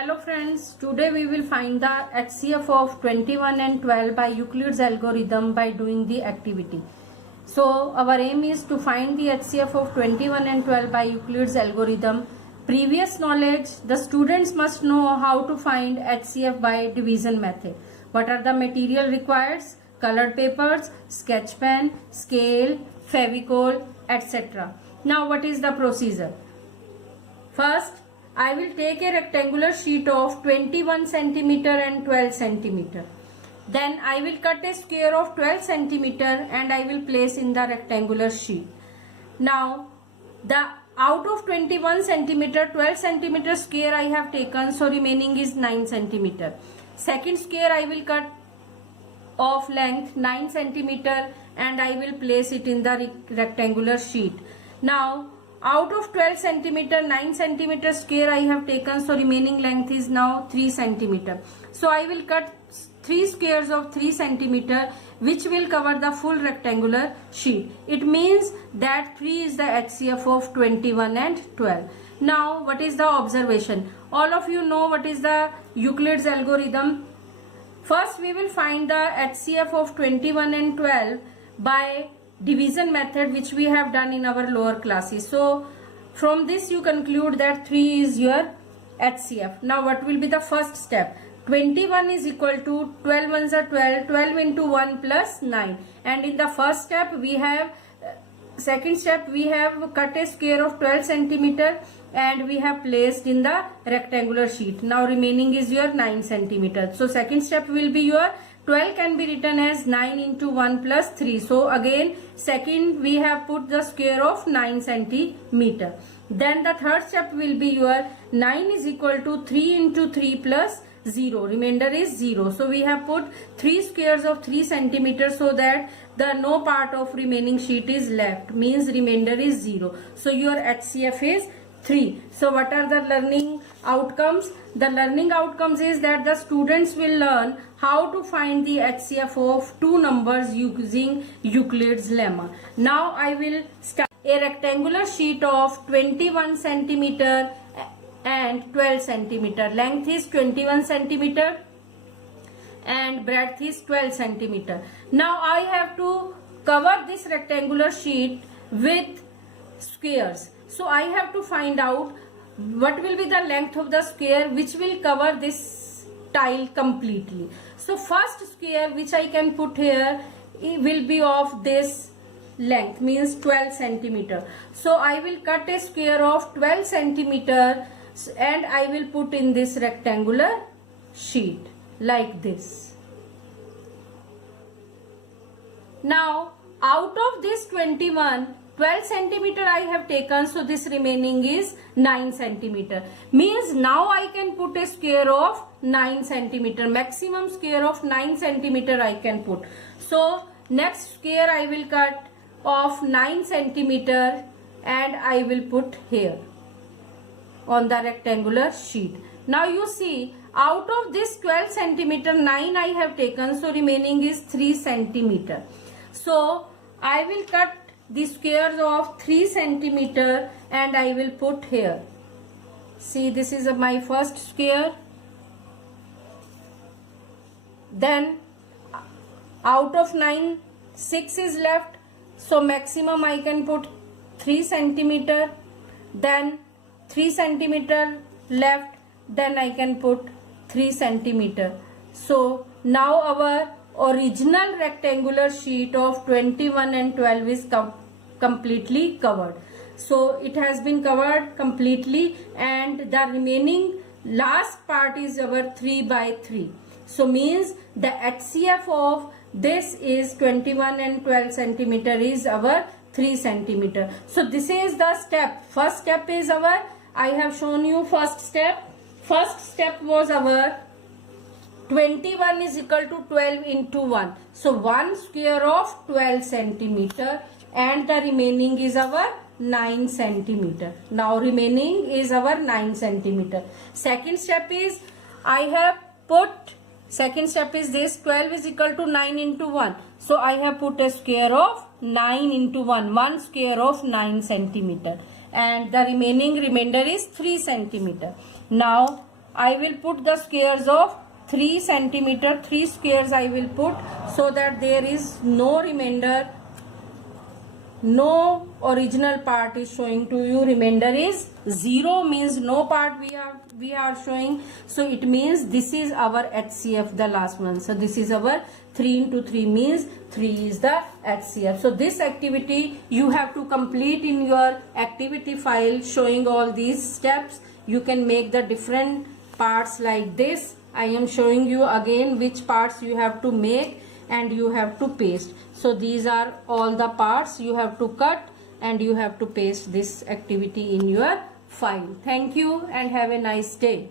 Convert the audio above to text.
Hello friends, today we will find the HCF of 21 and 12 by Euclid's algorithm by doing the activity. So our aim is to find the HCF of 21 and 12 by Euclid's algorithm. Previous knowledge, the students must know how to find HCF by division method. What are the material required? Colored papers, sketch pen, scale, Fevicol, etc. Now what is the procedure? First, I will take a rectangular sheet of 21 centimeter and 12 centimeter. Then I will cut a square of 12 centimeter and I will place in the rectangular sheet. Now, out of 21 centimeter, 12 centimeter square I have taken, so remaining is 9 centimeter. Second square I will cut of length 9 centimeter and I will place it in the rectangular sheet. Now, out of 12 centimeter, 9 centimeter square I have taken, so remaining length is now 3 centimeter. So I will cut 3 squares of 3 centimeter which will cover the full rectangular sheet. It means that 3 is the HCF of 21 and 12. Now what is the observation? All of you know what is the Euclid's algorithm. First we will find the HCF of 21 and 12 by division method, which we have done in our lower classes. So from this you conclude that 3 is your HCF. Now what will be the first step? 21 is equal to 12 ones are 12, 12 into 1 plus 9. And in the first step we have, second step we have cut a square of 12 centimeter and we have placed in the rectangular sheet. Now remaining is your 9 centimeter. So second step will be your 12 can be written as 9 into 1 plus 3. So again second we have put the square of 9 centimeter. Then the third step will be your 9 is equal to 3 into 3 plus 0. Remainder is 0. So we have put 3 squares of 3 centimeters so that the no part of remaining sheet is left. Means remainder is 0. So your HCF is 3. So what are the learning outcomes? The learning outcomes is that the students will learn how to find the HCF of two numbers using Euclid's lemma. Now I will start a rectangular sheet of 21 centimeter and 12 centimeter. Length is 21 centimeter and breadth is 12 centimeter. Now I have to cover this rectangular sheet with squares. So I have to find out what will be the length of the square which will cover this tile completely. So first square which I can put here will be of this length, means 12 centimeter. So I will cut a square of 12 centimeter and I will put in this rectangular sheet like this. Now out of this 21, 12 centimeter I have taken, so this remaining is 9 centimeter. Means now I can put a square of 9 centimeter. Maximum square of 9 centimeter I can put. So next square I will cut of 9 centimeter and I will put here on the rectangular sheet. Now you see, out of this 12 centimeter, 9 I have taken, so remaining is 3 centimeter. So I will cut the squares of 3 centimeter and I will put here. See, this is my first square. Then out of 9, 6 is left. So maximum I can put 3 centimeter. Then 3 centimeter left. Then I can put 3 centimeter. So now our original rectangular sheet of 21 and 12 is completely covered. So it has been covered completely and the remaining last part is our 3 by 3. So means the HCF of this is 21 and 12 centimeter is our 3 centimeter. So this is the step. First step is our, I have shown you first step. First step was our 21 is equal to 12 into 1. So 1 square of 12 centimeter and the remaining is our 9 centimeter. Now remaining is our 9 centimeter. Second step is I have put, second step is this 12 is equal to 9 into 1. So I have put a square of 9 into 1. 1 square of 9 centimeter. And the remainder is 3 centimeter. Now I will put the squares of 3 centimeter, 3 squares I will put, so that there is no remainder, no original part is showing to you. Remainder is 0, means no part we are showing. So it means this is our HCF, the last one. So this is our 3 into 3 means 3 is the HCF. So this activity you have to complete in your activity file, showing all these steps. You can make the different parts like this. I am showing you again which parts you have to make and you have to paste. So these are all the parts you have to cut and you have to paste this activity in your file. Thank you and have a nice day.